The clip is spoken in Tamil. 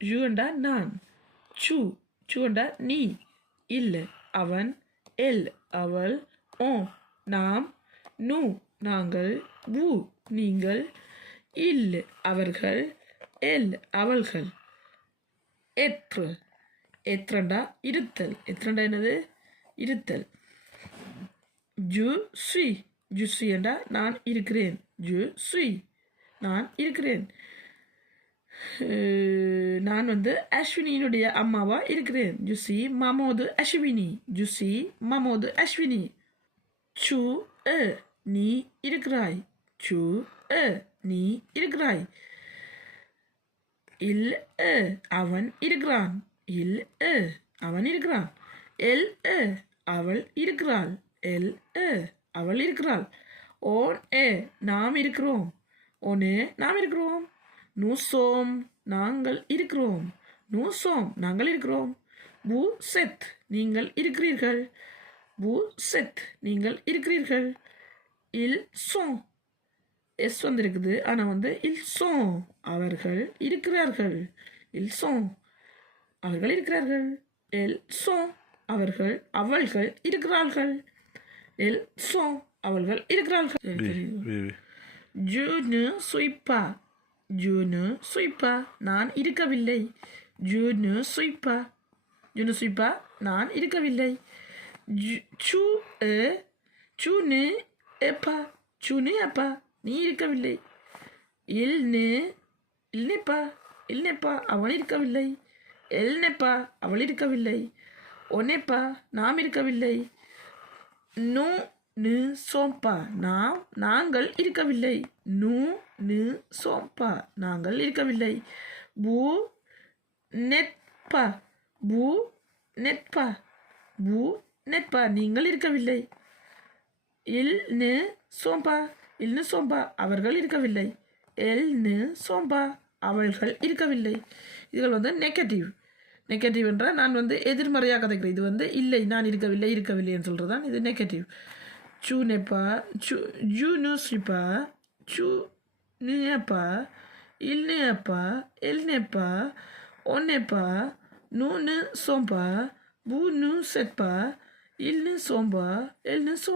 ஜூண்டா நான். சூண்டா நீ. இல் அவன். எல் அவள். நாம். நூ நாங்கள். வு நீங்கள். இல் அவர்கள். எல் அவள்கள். எத்ரண்டா இருத்தல். எத்ரண்டா என்னது? இருத்தல். ஜு சுய் என்றா நான் இருக்கிறேன். ஜு சுய் நான் இருக்கிறேன். நான் அஸ்வினியினுடைய அம்மாவா இருக்கிறேன். ஜுசி மாமோது அஸ்வினி. ஜுசி மாமோது அஸ்வினி. சு நீ இருக்கிறாய். சு நீ இருக்கிறாய். இல் அவன் இருக்கிறான். இல் அவன் இருக்கிறான். எல் அவள் இருக்கிறாள். எல் அவள் இருக்கிறாள். ஓன் நாம் இருக்கிறோம். ஒனே நாம் இருக்கிறோம். நூசோம் நாங்கள் இருக்கிறோம். நூசோம் நாங்கள் இருக்கிறோம். பூ செத் நீங்கள் இருக்கிறீர்கள். பூ செத் நீங்கள் இருக்கிறீர்கள். இல் சோ எஸ் வந்திருக்குது. ஆனால் இல் சோ அவர்கள் இருக்கிறார்கள். இல் சோ அவர்கள் இருக்கிறார்கள். எல் சோ அவர்கள் அவள்கள் இருக்கிறார்கள். எல் சோ அவள்கள் இருக்கிறார்கள். ஜூ நு சுய்பா. ஜூ நு சுய்பா நான் இருக்கவில்லை. ஜூ நு சுய்பா. ஜூ நு சுய்பா நான் இருக்கவில்லை. சூ சூ நு எப்பா. சூ நு எப்பா நீ இருக்கவில்லை. இல் நெப்பா. இல் நெப்பா அவன் இருக்கவில்லை. எல் நெப்பா அவள் இருக்கவில்லை. ஒனேப்பா நாம் இருக்கவில்லை. நூ நு சோம்பா நாங்கள் இருக்கவில்லை. நூ நு சோம்பா நாங்கள் இருக்கவில்லை. பூ நெட்பா. பூ நெட்பா. பூ நெட்பா நீங்கள் இருக்கவில்லை. இல் நு சோம்பா. இல் நு சோம்பா அவர்கள் இருக்கவில்லை. எல் நு சோம்பா அவள்கள் இருக்கவில்லை. இதுகள் நெகட்டிவ். நெகட்டிவ் என்றால் நான் எதிர்மறையாக கதைக்கிறேன். இது இல்லை நான் இருக்கவில்லைன்னு சொல்கிறது தான் இது நெகட்டிவ். சூ நெப்பா. ஜூ நு சுய்பா. சூ நெப்பா. இல் நெப்பா. எல் நெப்பா. ஒன் நெப்பா. நூ நு சோம்பா. பூ நு செட்பா. இல் நு சோம்பா. எல் நு சோ